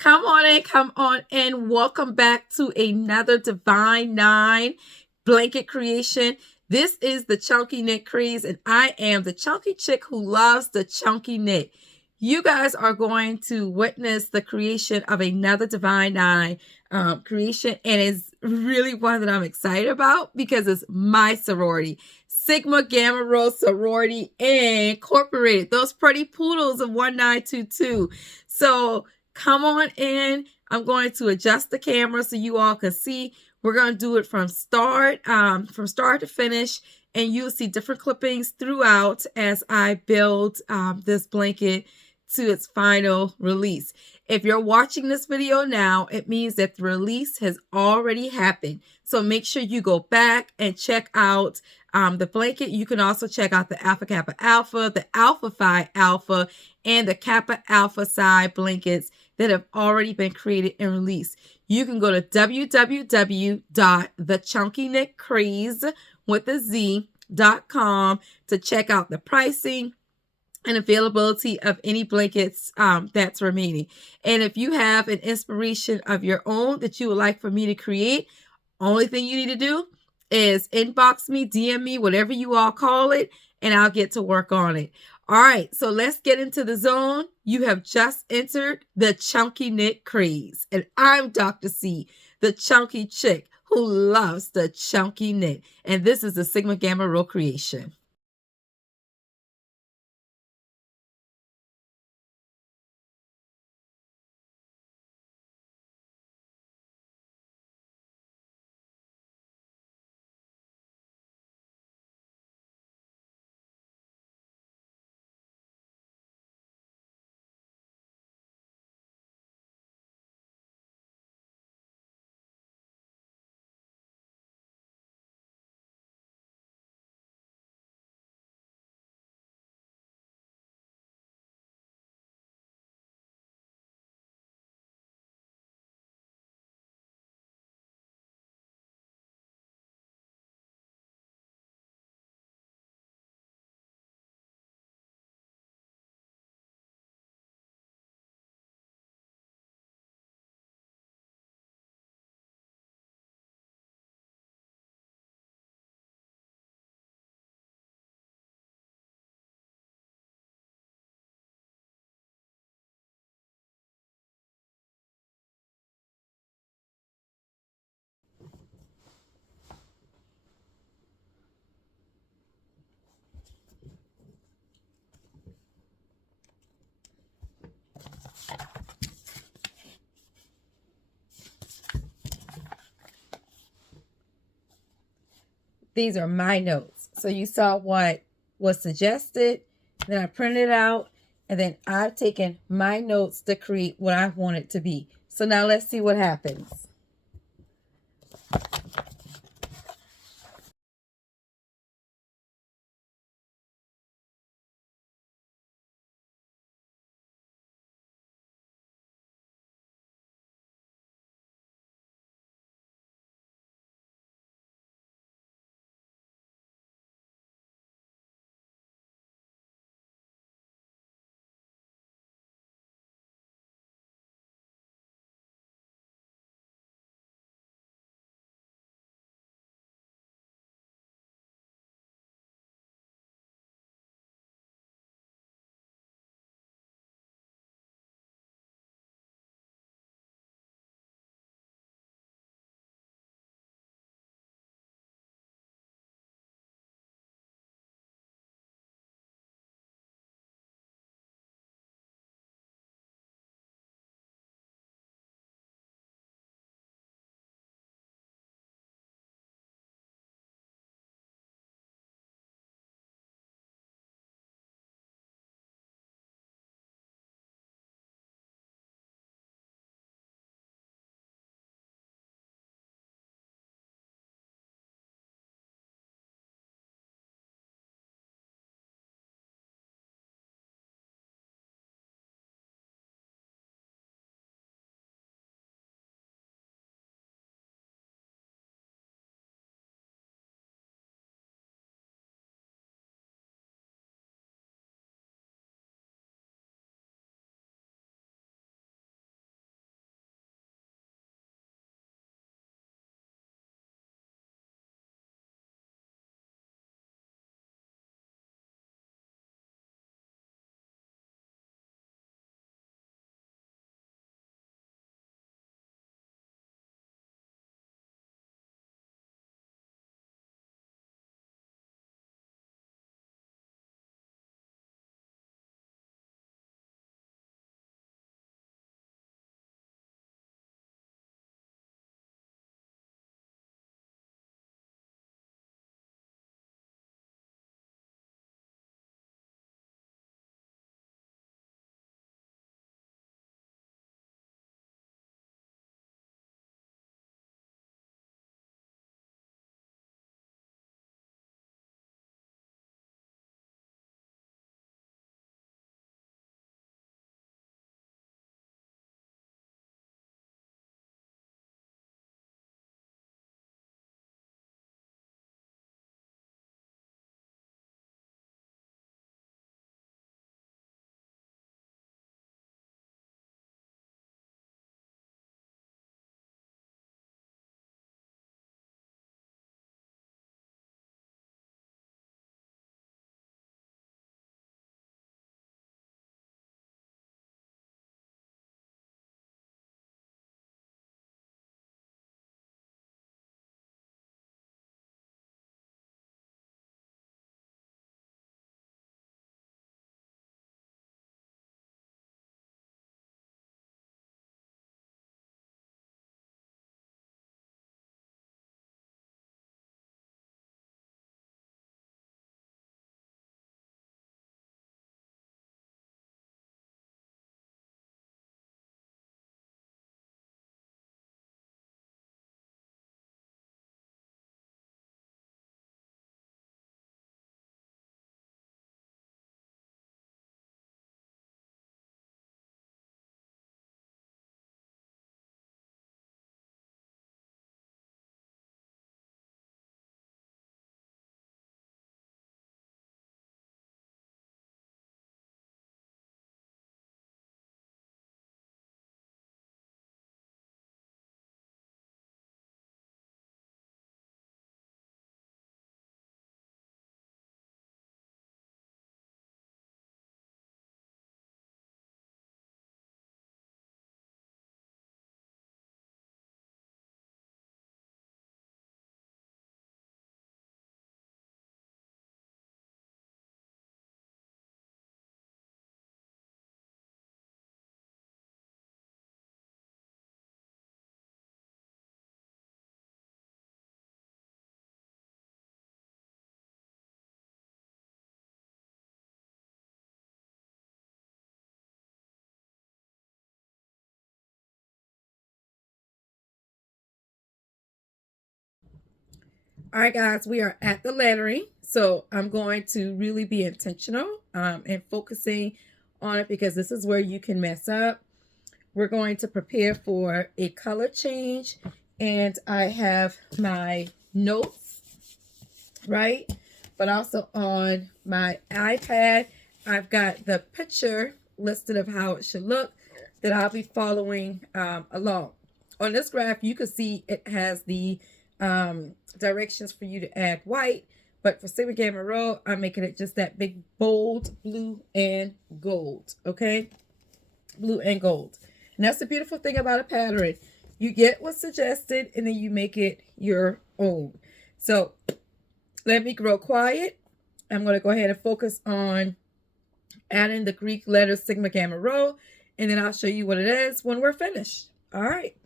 Come on in. Welcome back to another Divine Nine blanket creation. This is the Chunky Knit Craze, and I am the chunky chick who loves the chunky knit. You guys are going to witness the creation of another Divine Nine creation, and it's really one that I'm excited about because it's my sorority. Sigma Gamma Rho sorority incorporated. Those pretty poodles of 1922. So come on in. I'm going to adjust the camera so you all can see. We're going to do it from start to finish, and you'll see different clippings throughout as I build this blanket to its final release. If you're watching this video now, it means that the release has already happened. So make sure you go back and check out the blanket. You can also check out the Alpha Kappa Alpha, the Alpha Phi Alpha, and the Kappa Alpha Psi blankets that have already been created and released. You can go to www.thechunkyKnitCraze.com to check out the pricing and availability of any blankets that's remaining. And if you have an inspiration of your own that you would like for me to create, only thing you need to do is inbox me, DM me, whatever you all call it, and I'll get to work on it. All right, so let's get into the zone. You have just entered the Chunky Knit Craze, and I'm Dr. C, the chunky chick who loves the chunky knit, and this is the Sigma Gamma Rho creation. These are my notes. So you saw what was suggested, then I printed it out, and then I've taken my notes to create what I want it to be. So now let's see what happens. All right, guys, we are at the lettering. So I'm going to really be intentional and focusing on it because this is where you can mess up. We're going to prepare for a color change. And I have my notes, right? But also on my iPad, I've got the picture listed of how it should look that I'll be following along. On this graph, you can see it has the directions for you to add white, but for Sigma Gamma Rho, I'm making it just that big, bold blue and gold, okay? Blue and gold. And that's the beautiful thing about a pattern. You get what's suggested, and then you make it your own. So let me grow quiet. I'm going to go ahead and focus on adding the Greek letter Sigma Gamma Rho, and then I'll show you what it is when we're finished. All right.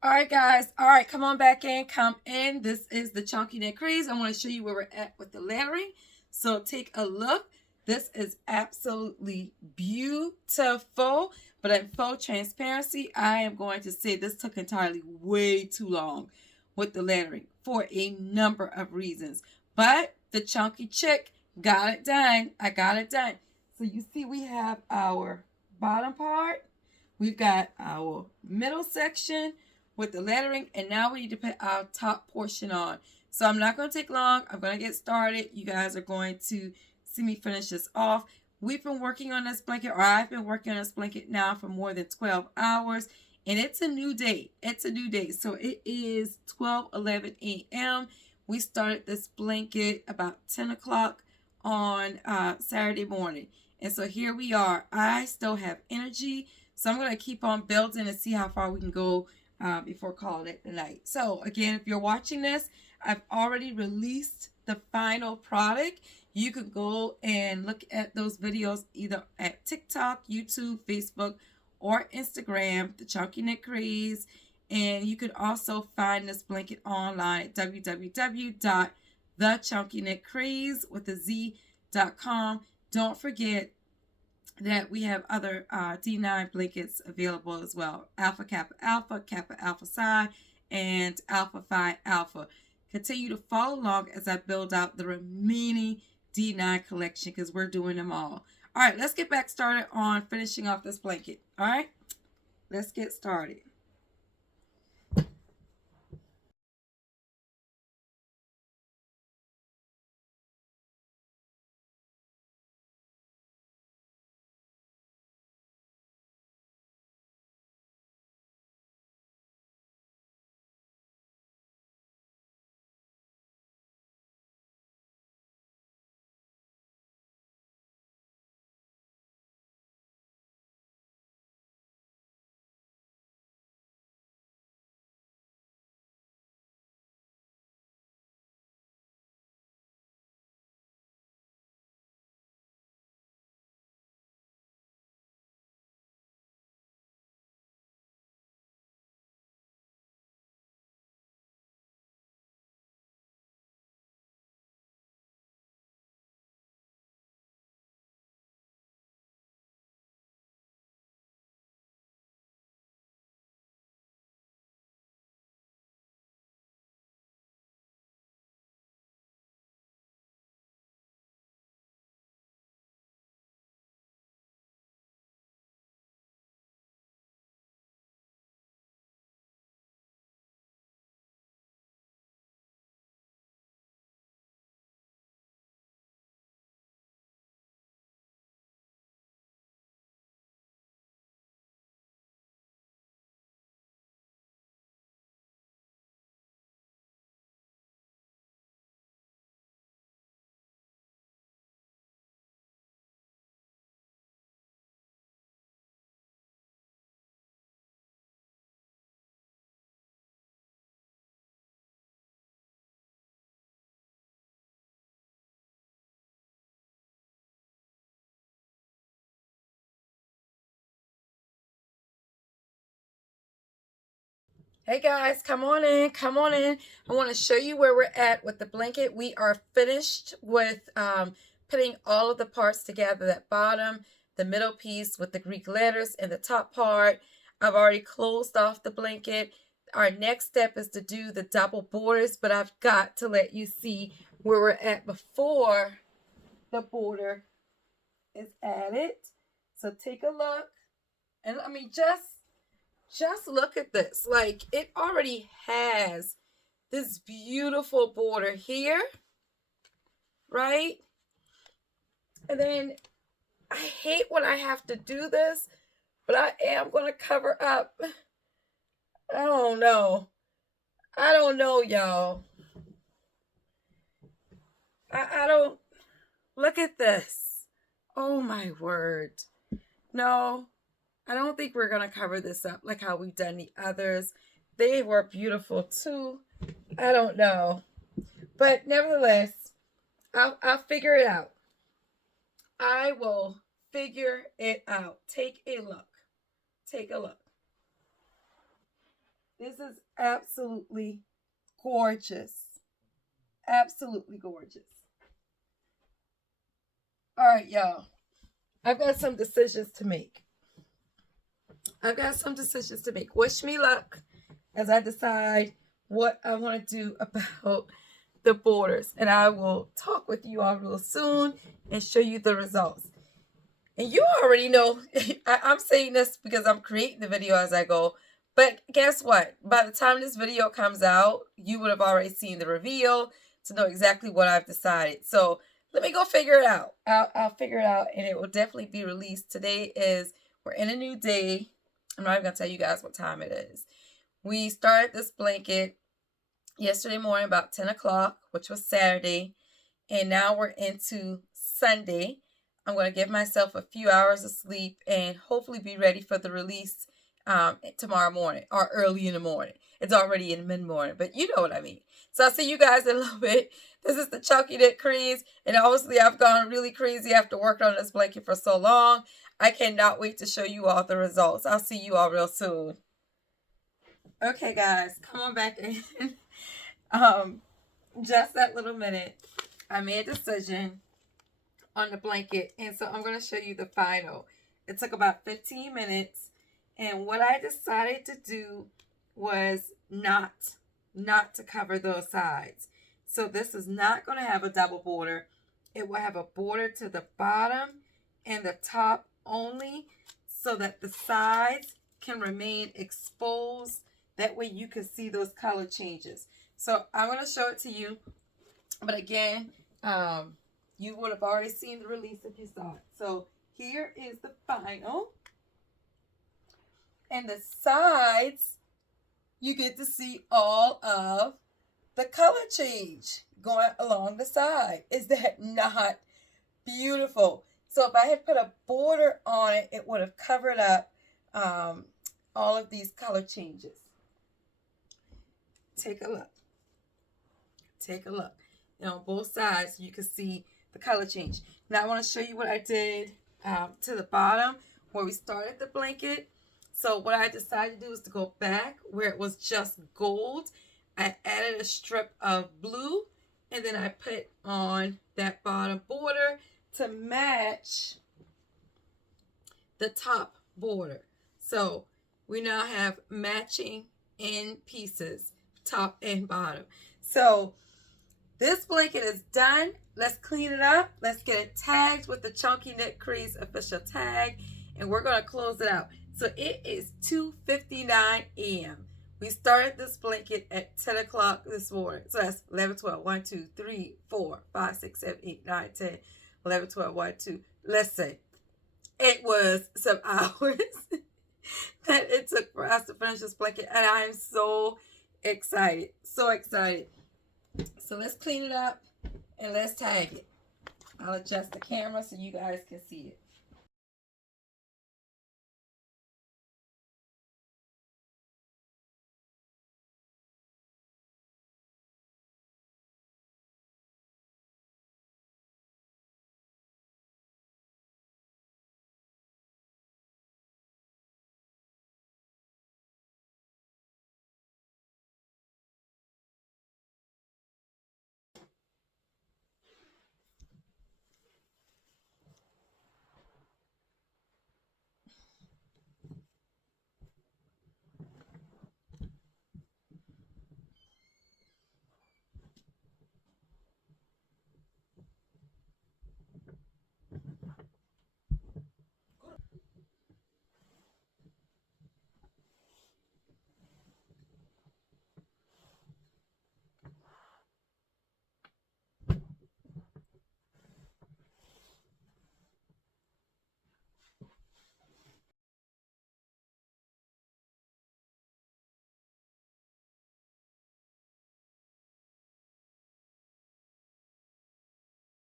All right, guys. All right, come on back in. Come in. This is the Chunky Knit Crease. I want to show you where we're at with the lettering. So take a look. This is absolutely beautiful. But in full transparency, I am going to say this took entirely way too long with the lettering for a number of reasons. But the Chunky Chick got it done. I got it done. So you see we have our bottom part. We've got our middle section with the lettering, and now we need to put our top portion on. So I'm not going to take long. I'm going to get started. You guys are going to see me finish this off. We've been working on this blanket, or I've been working on this blanket now for more than 12 hours, and it's a new day. It's a new day. So it is 12:11 a.m. We started this blanket about 10 o'clock on Saturday morning. And so here we are. I still have energy. So I'm going to keep on building and see how far we can go before calling it the night. So again, if you're watching this, I've already released the final product. You can go and look at those videos either at TikTok, YouTube, Facebook, or Instagram, the Chunky Knit Craze. And you can also find this blanket online at www.thechunkyKnitCraze with a Z.com. Don't forget that we have other D9 blankets available as well. Alpha Kappa Alpha, Kappa Alpha Psi, and Alpha Phi Alpha. Continue to follow along as I build out the remaining D9 collection because we're doing them all. All right, let's get back started on finishing off this blanket. All right, let's get started. Hey guys, come on in, come on in. I want to show you where we're at with the blanket. We are finished with putting all of the parts together, that bottom, the middle piece with the Greek letters, and the top part. I've already closed off the blanket. Our next step is to do the double borders, but I've got to let you see where we're at before the border is added. So take a look, and I mean, just look at this. Like, it already has this beautiful border here, right? And then I hate when I have to do this, but I am going to cover up. I don't know, y'all. I don't. Look at this. Oh, my word. No, I don't think we're going to cover this up like how we've done the others. They were beautiful too. I don't know. But nevertheless, I'll figure it out. I will figure it out. Take a look. Take a look. This is absolutely gorgeous. Absolutely gorgeous. All right, y'all. I've got some decisions to make. Wish me luck as I decide what I want to do about the borders. And I will talk with you all real soon and show you the results. And you already know, I'm saying this because I'm creating the video as I go. But guess what? By the time this video comes out, you would have already seen the reveal to know exactly what I've decided. So let me go figure it out. I'll figure it out, and it will definitely be released. We're in a new day. I'm not even going to tell you guys what time it is. We started this blanket yesterday morning about 10 o'clock, which was Saturday. And now we're into Sunday. I'm going to give myself a few hours of sleep and hopefully be ready for the release tomorrow morning or early in the morning. It's already in mid-morning, but you know what I mean. So I'll see you guys in a little bit. This is the Chunky Knit Craze, and obviously I've gone really crazy after working on this blanket for so long. I cannot wait to show you all the results. I'll see you all real soon. Okay, guys, come on back in. Just that little minute, I made a decision on the blanket, and so I'm going to show you the final. It took about 15 minutes, and what I decided to do was not to cover those sides. So this is not going to have a double border. It will have a border to the bottom and the top only, so that the sides can remain exposed. That way you can see those color changes. So I'm going to show it to you, but again, you would have already seen the release if you saw it. So here is the final. And the sides, you get to see all of the color change going along the side. Is that not beautiful? So if I had put a border on it, it would have covered up all of these color changes. Take a look. Take a look. And on both sides, you can see the color change. Now I want to show you what I did to the bottom where we started the blanket. So what I decided to do is to go back where it was just gold. I added a strip of blue, and then I put on that bottom border to match the top border. So we now have matching end pieces, top and bottom. So this blanket is done. Let's clean it up. Let's get it tagged with the Chunky Knit Craze official tag, and we're going to close it out. So it is 2:59 a.m. We started this blanket at 10 o'clock this morning. So that's 11, 12, 1, 2, 3, 4, 5, 6, 7, 8, 9, 10, 11, 12, 1, 2. Let's say it was some hours that it took for us to finish this blanket. And I am so excited. So excited. So let's clean it up and let's tag it. I'll adjust the camera so you guys can see it.